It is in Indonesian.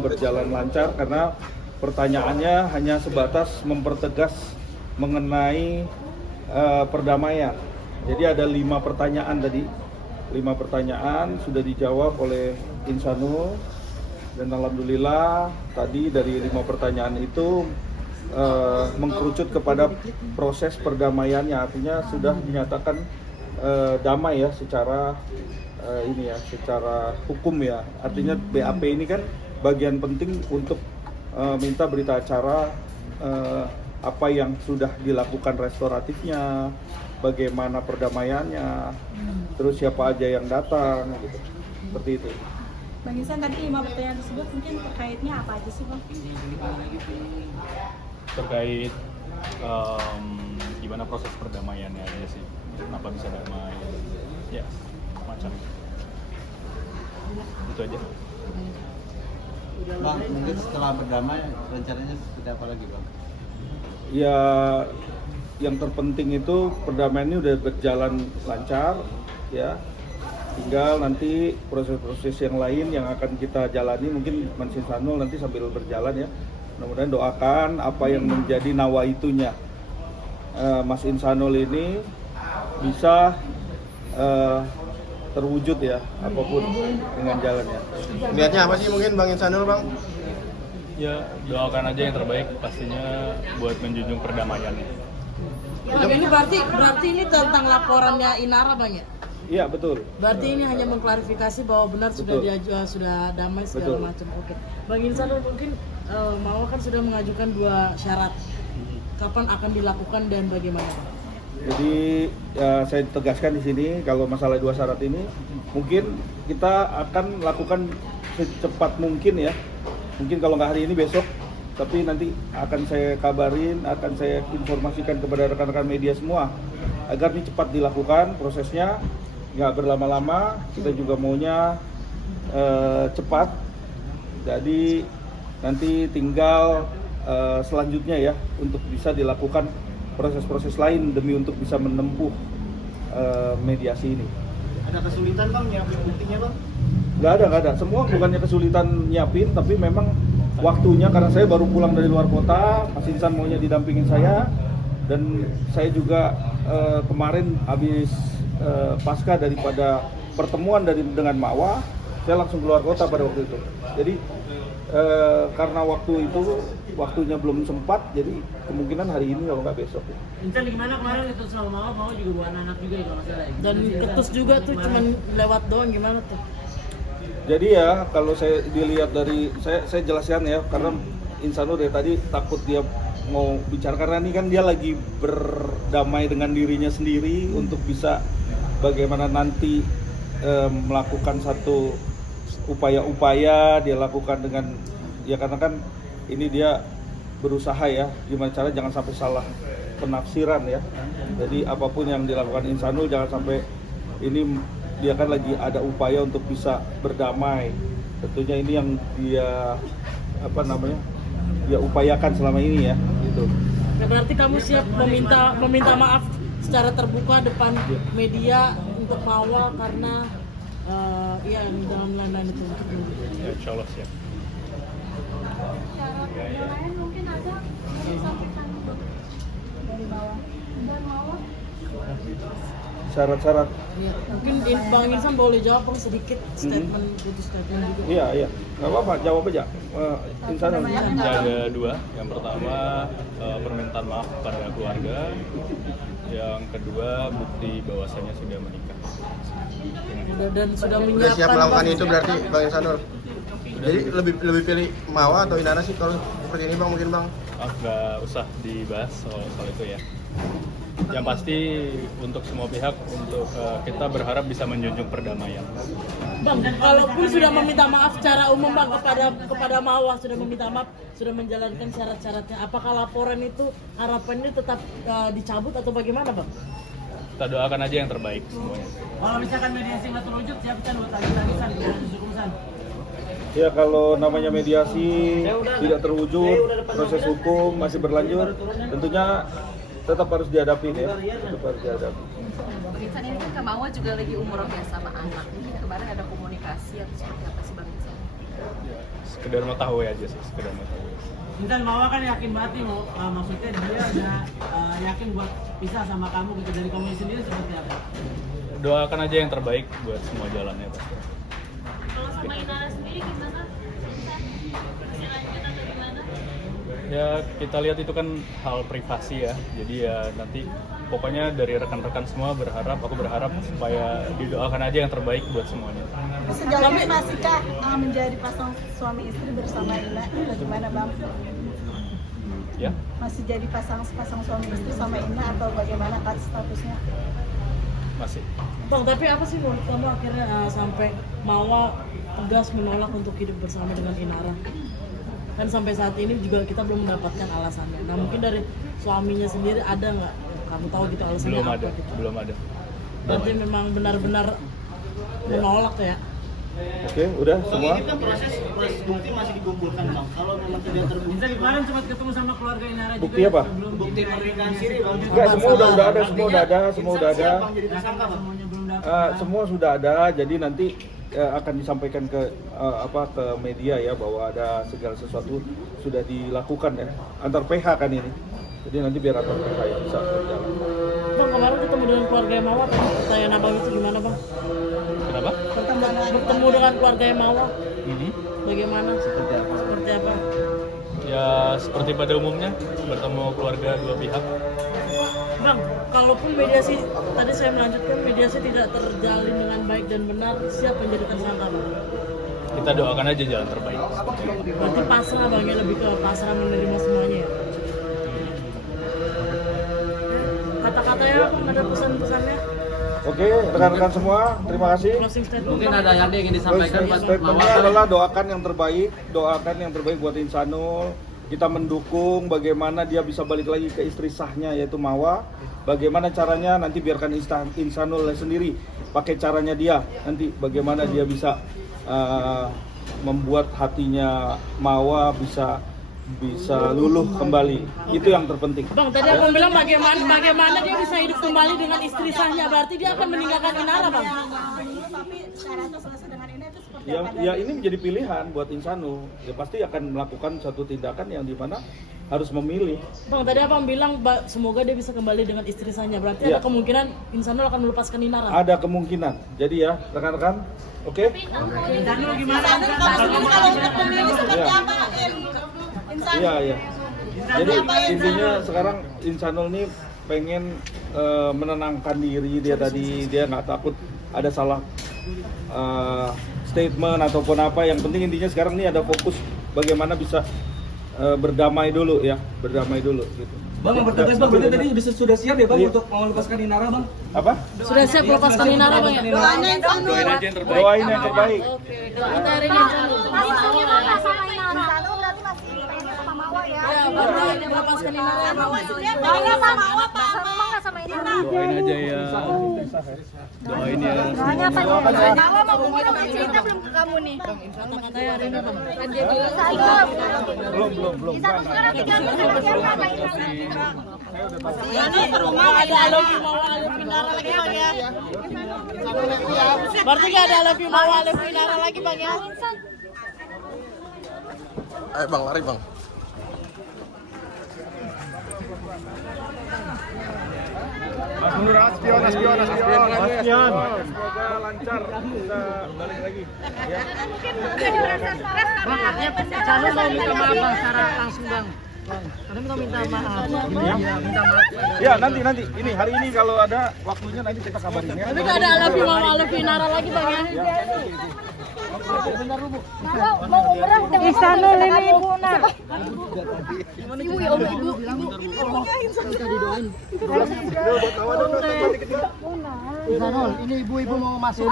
semua berjalan lancar karena pertanyaannya hanya sebatas mempertegas mengenai perdamaian. Jadi ada 5 pertanyaan tadi. 5 pertanyaan sudah dijawab oleh Insanul dan alhamdulillah tadi dari 5 pertanyaan itu mengkerucut kepada proses perdamaiannya, artinya sudah dinyatakan damai ya secara secara hukum ya. Artinya BAP ini kan bagian penting untuk minta berita acara apa yang sudah dilakukan restoratifnya, bagaimana perdamaiannya, terus siapa aja yang datang gitu. Seperti itu. Bang Ihsan, tadi 5 pertanyaan tersebut mungkin terkaitnya apa aja sih Bang? Terkait gimana proses perdamaiannya aja sih, kenapa bisa damai, ya macam itu aja. Bang, mungkin setelah berdamai rencananya seperti apa lagi Bang? Ya, yang terpenting itu perdamaian ini udah berjalan lancar ya. Tinggal nanti proses-proses yang lain yang akan kita jalani, mungkin Mas Insanul nanti sambil berjalan ya. Mudah-mudahan doakan apa yang menjadi nawaitunya Mas Insanul ini bisa terwujud ya, apapun dengan jalannya. Niatnya apa sih mungkin Bang Insanul, Bang? Ya doakan aja yang terbaik pastinya buat menjunjung perdamaiannya. Ya, ini berarti ini tentang laporannya Inara Bang ya? Iya betul. Berarti ini hanya mengklarifikasi bahwa benar sudah Betul. diajukan, sudah damai segala Betul. macam. Oke. Bang Insanul mungkin Mawar kan sudah mengajukan 2 syarat. Kapan akan dilakukan dan bagaimana Bang? Jadi ya, saya tegaskan di sini kalau masalah 2 syarat ini mungkin kita akan lakukan secepat mungkin ya. Mungkin kalau nggak hari ini besok, tapi nanti akan saya kabarin, akan saya informasikan kepada rekan-rekan media semua agar ini cepat dilakukan prosesnya, nggak berlama-lama. Kita juga maunya cepat. Jadi nanti tinggal selanjutnya ya untuk bisa dilakukan proses-proses lain demi untuk bisa menempuh mediasi ini. Ada kesulitan Bang nyiapin buktinya Bang? Nggak ada. Semua bukannya kesulitan nyiapin, tapi memang waktunya karena saya baru pulang dari luar kota, Mas Insan maunya didampingin saya, dan saya juga kemarin habis pasca daripada pertemuan dengan Mawar, saya langsung keluar kota pada waktu itu. Jadi karena waktunya belum sempat, jadi kemungkinan hari ini kalau nggak besok. Insan gimana kemarin itu sama Mawar, Mawar juga bawa anak juga ya kalau nggak salah. Dan ketus juga tuh cuman lewat doang, gimana tuh? Jadi ya kalau saya dilihat dari saya jelaskan ya, karena Insanul dari tadi takut dia mau bicara karena ini kan dia lagi berdamai dengan dirinya sendiri untuk bisa bagaimana nanti melakukan satu upaya-upaya dia lakukan dengan ya, karena kan ini dia berusaha ya gimana cara jangan sampai salah penafsiran ya. Jadi apapun yang dilakukan Insanul jangan sampai ini dia kan lagi ada upaya untuk bisa berdamai. Tentunya ini yang dia dia upayakan selama ini ya gitu. Nah, berarti kamu siap meminta maaf secara terbuka depan media untuk Mawar karena ya dalam landasan itu. Ya insya Allah siap. Syarat lain mungkin ada yang disampaikan dari bawah dan Mawar. Syarat-syarat. Ya, mungkin Bang Ihsan boleh jawab Bang sedikit putus statement juga. Iya. Nggak apa-apa, jawab aja. Insanul. Ya ada 2. Yang pertama permintaan maaf kepada keluarga. Yang kedua bukti bahwasannya sudah menikah. Dan sudah Udah menyiapkan siap melakukan Bang. itu berarti Bang Insanul? Jadi lebih pilih Mawar atau Inara sih kalau seperti ini Bang, mungkin Bang? Nggak usah dibahas soal itu ya. Yang pasti untuk semua pihak, untuk kita berharap bisa menjunjung perdamaian. Bang, kalaupun sudah meminta maaf secara umum Bang kepada Mawar, sudah meminta maaf, sudah menjalankan syarat-syaratnya, apakah laporan itu harapannya tetap dicabut atau bagaimana Bang? Kita doakan aja yang terbaik semuanya. Kalau misalkan mediasi nggak terwujud, siapkan buat tangis-tangisan di proses hukum. Ya kalau namanya mediasi tidak terwujud, proses hukum masih berlanjut, tentunya tetap harus dihadapi ya. Tetap harus dihadapi. Bang Ihsan, ini kan Mawar juga lagi umroh ya sama anak. Mungkin kemarin ada komunikasi atau seperti apa sih Bang Ihsan? sekedar mengetahui aja sih, sekedar mengetahui. Intan Mawar kan yakin banget nih, maksudnya dia udah yakin buat pisah sama kamu gitu. Dari kamu sendiri seperti apa? Doakan aja yang terbaik buat semua jalannya pasti. Kalau sama Inara sendiri gimana? Masih lanjut atau gimana? Ya kita lihat itu kan hal privasi ya, jadi ya nanti pokoknya dari rekan-rekan semua aku berharap supaya didoakan aja yang terbaik buat semuanya. Sejauh ini masihkah menjadi pasang suami istri bersama Ina? Bagaimana Bang? Ya, Masih jadi pasang suami istri sama Ina atau bagaimana kan statusnya? masih. Bang, tapi apa sih menurut kamu akhirnya sampai Mawa tegas menolak untuk hidup bersama dengan Inara? Kan sampai saat ini juga kita belum mendapatkan alasannya. Nah mungkin dari suaminya sendiri ada nggak? Kamu tahu gitu alasannya Belum apa? ada, Gitu? belum ada. Berarti memang benar-benar menolak ya? Oke, udah semua. Kan proses bukti masih dikumpulkan bang. Kalau memang tidak terbukti, Intan kemarin sempat ketemu sama keluarga Inara juga. Bukti apa? Sebelum bukti pernikahan siri bang. Enggak, semua udah ada, semua udah ada, semua udah ada. Bang jadi tersangka bang. semuanya belum dapat. Semua sudah ada, jadi nanti akan disampaikan ke ke media ya bahwa ada segala sesuatu sudah dilakukan ya antar PH kan ini. Jadi nanti biar antar PH yang bisa berjalan. Bang, kemarin ketemu dengan keluarga Mawa, pertanyaan abang itu gimana Bang? Kenapa? Bertemu dengan keluarga Mawa, Mhm. bagaimana? Seperti apa? Ya seperti pada umumnya bertemu keluarga dua pihak. Bang, kalaupun mediasi, tadi saya melanjutkan mediasi tidak terjalin dengan baik dan benar, siapa yang jadi tersangka Bang? Kita doakan aja jalan terbaik. Berarti pasrah Bang, ya lebih ke pasrah menerima semuanya ya? Kata-katanya Bang, ada pesan-pesannya? Oke, rekan-rekan semua, terima kasih. Closing statement Mungkin Bang. ada yang ingin disampaikan buat Statementnya Mawar. adalah doakan yang terbaik buat Insanul. Kita mendukung bagaimana dia bisa balik lagi ke istri sahnya yaitu Mawa. Bagaimana caranya nanti biarkan Insanul sendiri pakai caranya dia. Nanti bagaimana dia bisa membuat hatinya Mawa bisa luluh kembali. Itu yang terpenting. Bang, tadi aku bilang bagaimana dia bisa hidup kembali dengan istri sahnya, berarti dia akan meninggalkan Inara Bang. Tapi syaratnya selesai dengan Ina itu seperti Ya, apa? ya ini menjadi pilihan buat Insanu. Ya pasti akan melakukan satu tindakan yang dimana harus memilih. Bang, tadi abang bilang semoga dia bisa kembali dengan istri sahnya, berarti Iya. ada kemungkinan Insanul akan melepaskan Inara. Ada kemungkinan. Jadi ya rekan-rekan, oke? Intanul gimana? Kalau untuk pemilih seperti Iya. apa? Insan. Iya, iya. Jadi intinya sekarang Insanul nih pengen menenangkan diri dia tadi, dia nggak takut ada salah statement ataupun apa. Yang penting intinya sekarang nih ada fokus bagaimana bisa berdamai dulu ya, berdamai dulu gitu. Bang, yang bertugas bang, berarti tadi sudah siap ya bang untuk melepaskan Inara bang? Apa? Sudah siap melepaskan Inara Bang ya? Doanya Insan. Doain aja yang terbaik. Doain yang terbaik. Oke, kalau kita hari ini Insanul. Masih gimana sama Inara? Insan berarti masih pengen sama Mawa ya? Ya, berarti melepaskan Inara Bang. Doanya sama Mawa apa? Sama nggak sama Inara? Doain aja ya. Doain ya. Doanya apa nih? Mawa mau ngomong cerita belum ke kamu nih? Kata-katanya hari ini Bang. Belum. Inara sekarang tinggal bersama siapa Bang Inara? Ada Alevi Mawa Alevi Inara lagi Bang ya? Berarti nggak ada Alevi Mawa Alevi Inara lagi Bang ya? Ayo bang, lari bang. Mas Munur, spion. Semoga lancar bisa balik lagi. Ya. Bang, artinya Intanul mau minta maaf bang secara langsung bang. Karena mau minta maaf. Ya nanti ini hari ini kalau ada waktunya nanti kita kabarin ya. Tapi nggak ada Alevi Mawa Alevi Inara lagi Bang ya? Mau umrah udah Insanul ini ibu nak. Ibu ya om ibu. Intanul, ini ibu-ibu mau masuk.